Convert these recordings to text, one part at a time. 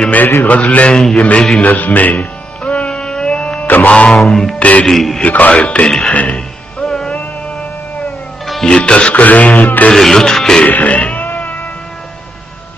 ये मेरी गजलें, ये मेरी नज़में तमाम तेरी हिकायतें हैं। ये तस्करे तेरे लुत्फ के हैं,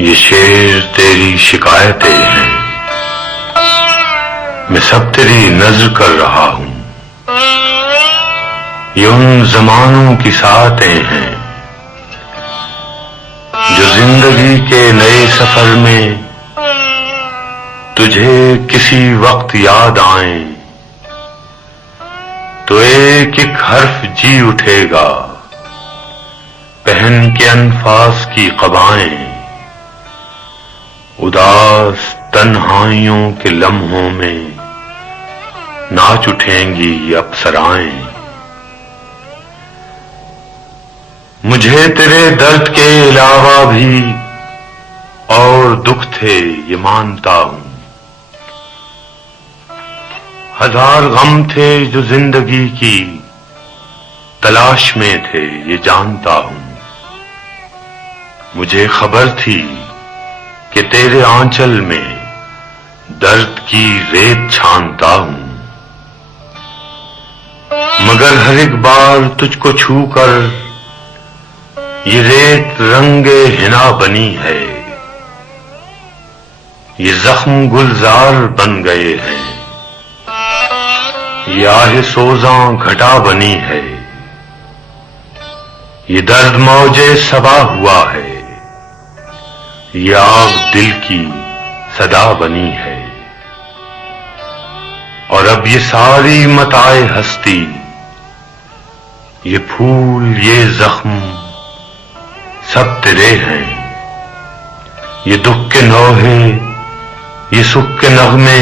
ये शेर तेरी शिकायतें हैं। मैं सब तेरी नज़र कर रहा हूं, ये उन जमानों की सातें हैं जो जिंदगी के नए सफर में तुझे किसी वक्त याद आए तो एक एक हर्फ जी उठेगा पहन के अनफास की क़बाएं। उदास तन्हाइयों के लम्हों में नाच उठेंगी ये अप्सराएं। मुझे तेरे दर्द के अलावा भी और दुख थे ये मानता हूं। हजार गम थे जो जिंदगी की तलाश में थे ये जानता हूं। मुझे खबर थी कि तेरे आंचल में दर्द की रेत छानता हूं, मगर हर एक बार तुझको छूकर ये रेत रंगे हिना बनी है। ये जख्म गुलजार बन गए हैं, ये आहे सोजां घटा बनी है। ये दर्द मौजे सबा हुआ है, ये आग दिल की सदा बनी है। और अब ये सारी मताए हस्ती, ये फूल ये जख्म सब तेरे हैं। ये दुख के नौहे ये सुख के नगमे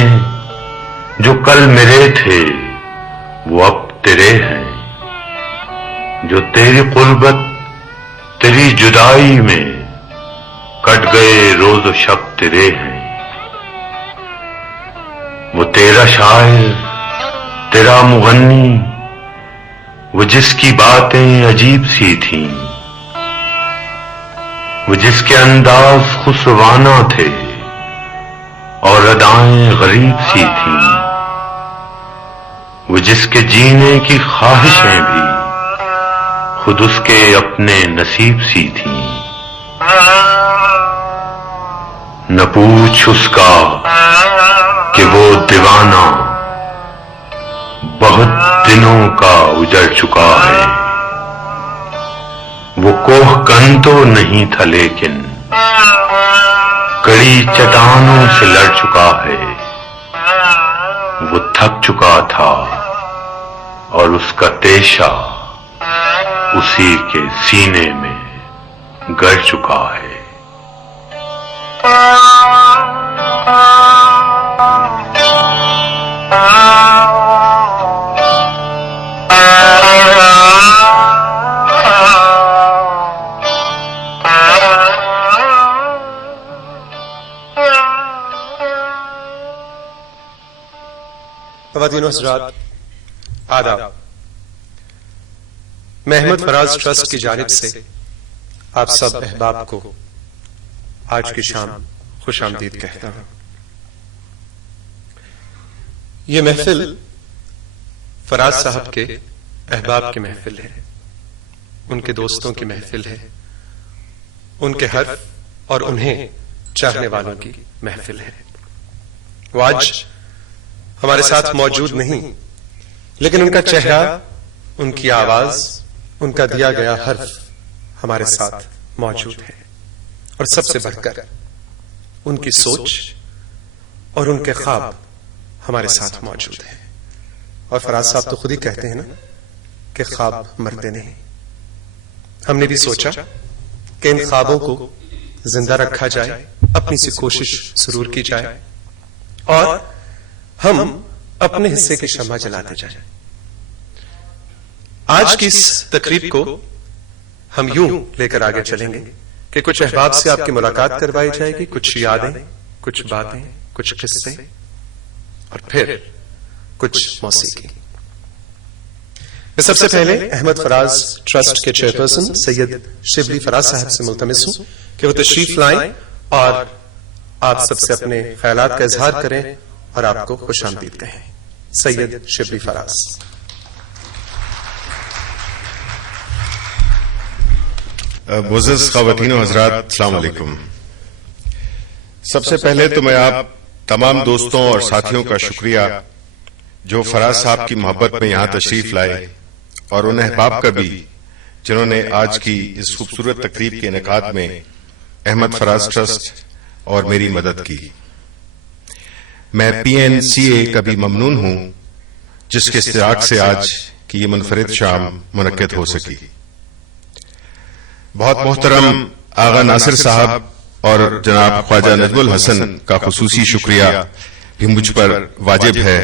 जो कल मेरे थे वो अब तेरे हैं। जो तेरी कुर्बत तेरी जुदाई में कट गए रोज शब तेरे हैं। वो तेरा शायर तेरा मुगन्नी, वो जिसकी बातें अजीब सी थीं, वो जिसके अंदाज खुशवाना थे और अदाएं गरीब सी थीं, वो जिसके जीने की ख्वाहिशें भी खुद उसके अपने नसीब सी थीं। न पूछ उसका कि वो दीवाना बहुत दिनों का उजड़ चुका है। वो कोहकन तो नहीं था लेकिन कड़ी चट्टानों से लड़ चुका है। वो थक चुका था और उसका तेशा उसी के सीने में गड़ चुका है। ख़वातीन हज़रात, आदाब। मैं अहमद फराज ट्रस्ट की जानिब से आप सब अहबाब को आज की शाम खुशामदीद कहता हूं। ये महफिल फराज साहब के अहबाब की महफिल है, उनके दोस्तों की महफिल है, उनके हर्फ और उन्हें चाहने वालों की महफिल है। वो आज हमारे साथ मौजूद नहीं, लेकिन उनका चेहरा, उनकी आवाज, उनका दिया गया हर्फ हमारे साथ मौजूद है। और सबसे बढ़कर उनकी सोच और उनके ख्वाब हमारे साथ मौजूद है। और फराज साहब तो खुद ही कहते हैं ना कि ख्वाब मरते नहीं। हमने भी सोचा कि इन ख्वाबों को जिंदा रखा जाए, अपनी सी कोशिश जरूर की जाए और हम अपने हिस्से की शम्मा जलाते जाएं। आज की इस तकरीब को हम यूं लेकर आगे चलेंगे कि कुछ अहबाब से आपकी मुलाकात करवाई जाएगी, कुछ यादें, कुछ बातें, कुछ किस्से और फिर कुछ मौसीकी। मैं सबसे पहले अहमद फराज ट्रस्ट के चेयरपर्सन सैयद शिबली फराज साहब से मुल्तमिस हूं कि वो तशरीफ लाएं और आप सबसे अपने ख्यालात का इजहार करें और आपको खुशामदीद कहें। सैयद शिबली फराज। मुअज़्ज़ज़ ख़वातीन व हज़रात, अस्सलाम वालेकुम। सबसे पहले तो मैं आप तमाम दोस्तों और साथियों का शुक्रिया जो फराज साहब की मोहब्बत में यहाँ तशरीफ लाए, और उन अहबाब का भी जिन्होंने आज की इस खूबसूरत तकरीब के इनेकाद में अहमद फराज ट्रस्ट और मेरी मदद की। मैं PNCA का भी ममनून हूँ जिसके इश्तिराक से आज की ये मुनफरिद शाम मुनक्किद हो सकी। बहुत मोहतरम आगा नासिर साहब और जनाब ख्वाजा नजमुल हसन का खुसूसी शुक्रिया भी मुझ पर वाजिब है,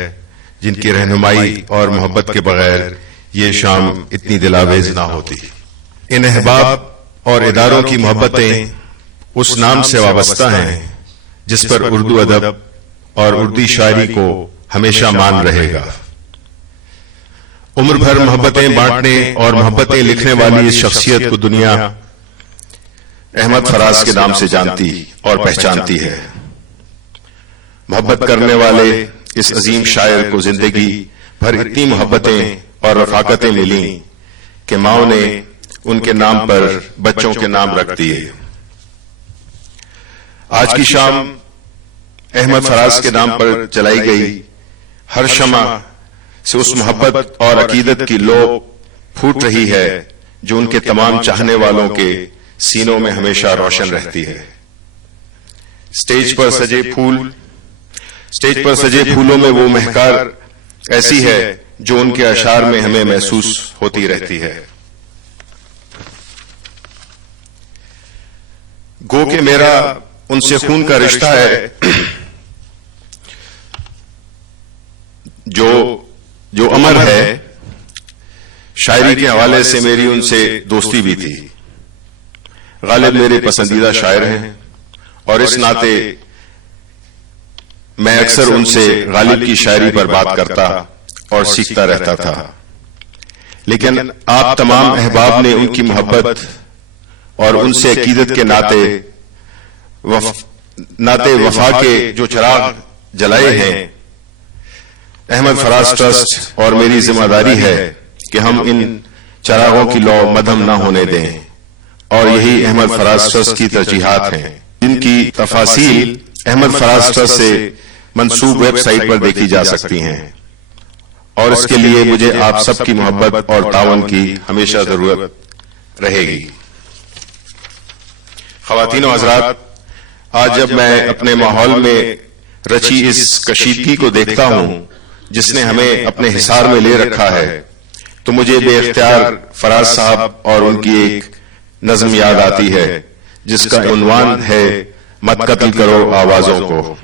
जिनकी रहनुमाई और मोहब्बत के बगैर ये शाम इतनी दिलावेज ना होती। इन अहबाब और इदारों की मोहब्बतें उस नाम से वाबस्ता हैं जिस पर उर्दू अदब और उर्दू शायरी को हमेशा मान रहेगा। उम्र भर मोहब्बतें बांटने और मोहब्बतें लिखने वाली इस शख्सियत को दुनिया अहमद फराज के नाम से जानती और पहचानती है। मोहब्बत करने वाले इस अजीम शायर को जिंदगी भर इतनी मोहब्बतें और रफाकतें मिली कि माओ ने उनके नाम पर बच्चों के नाम रख दिए। आज की शाम अहमद फराज के नाम पर जलाई गई हर शमा से उस मोहब्बत और अकीदत की लो फूट रही है जो उनके तमाम चाहने वालों के सीनों में हमेशा रोशन रहती है। स्टेज पर सजे फूलों में वो महकार ऐसी है जो उनके अशार में हमें महसूस होती रहती है। गो के मेरा उनसे खून का रिश्ता है जो अमर है। शायरी के हवाले से मेरी उनसे दोस्ती भी थी। गालिब मेरे पसंदीदा शायर हैं और इस नाते मैं अक्सर उनसे गालिब की शायरी पर बात करता और सीखता रहता था। लेकिन आप तमाम अहबाब ने उनकी मोहब्बत और उनसे अकीदत के नाते वफा के जो चिराग जलाए हैं। अहमद फराज ट्रस्ट और मेरी जिम्मेदारी है कि हम इन चिरागों की लौ मधम न होने दें, और यही अहमद फराज ट्रस्ट की तरजीहात हैं, जिनकी तफासील अहमद फराज ट्रस्ट से मंसूब वेबसाइट पर देखी जा सकती हैं। और इसके लिए मुझे आप सबकी मोहब्बत और तावन की हमेशा जरूरत रहेगी। ख़वातीन व हज़रात, आज जब मैं अपने माहौल में रची इस कशीदगी को देखता हूं जिसने हमें अपने हिसार में ले रखा है, तो मुझे बेख्तियार फराज साहब और उनकी एक नज्म याद आती है जिसका उन्वान है मत कत्ल करो आवाजों को।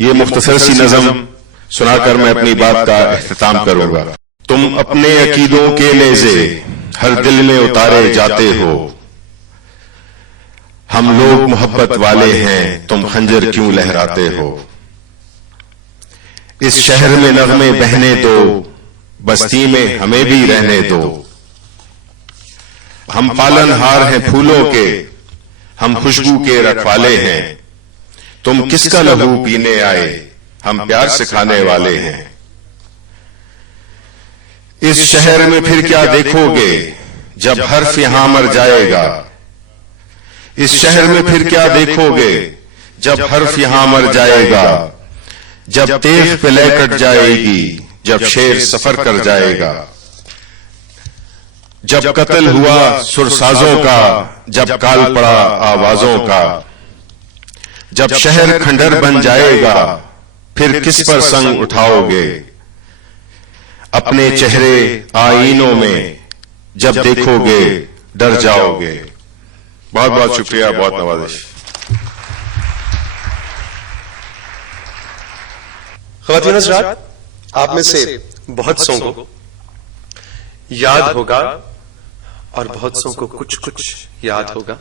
ये मुख्तसर सी नज्म सुनाकर मैं अपनी बात का इख्तिताम करूंगा। तुम अपने अकीदों के नेज़े हर दिल में उतारे जाते हो, हम लोग मोहब्बत वाले हैं, तुम खंजर क्यों लहराते हो। इस शहर में नगमे बहने दो, बस्ती में हमें भी रहने दो। हम पालनहार हैं फूलों के, हम खुशबू के रखवाले हैं। तुम किसका लहू पीने आए, हम प्यार सिखाने वाले हैं। इस शहर में फिर क्या देखोगे जब हर्फ यहां मर जाएगा। इस शहर में फिर क्या देखोगे जब हर्फ यहां मर जाएगा। जब तेग पे लय कट जाएगी, जब शेर सफर कर जाएगा। जब कत्ल हुआ सुरसाजों का, जब काल पड़ा आवाजों का। जब शहर खंडर बन जाएगा, फिर किस पर संग उठाओगे। अपने चेहरे आईनों में जब देखोगे डर जाओगे। बहुत बहुत शुक्रिया, बहुत नवाजिश। ख़वातीन हज़रात, आप में से बहुत सौ को याद होगा और बहुत सौ को कुछ कुछ याद होगा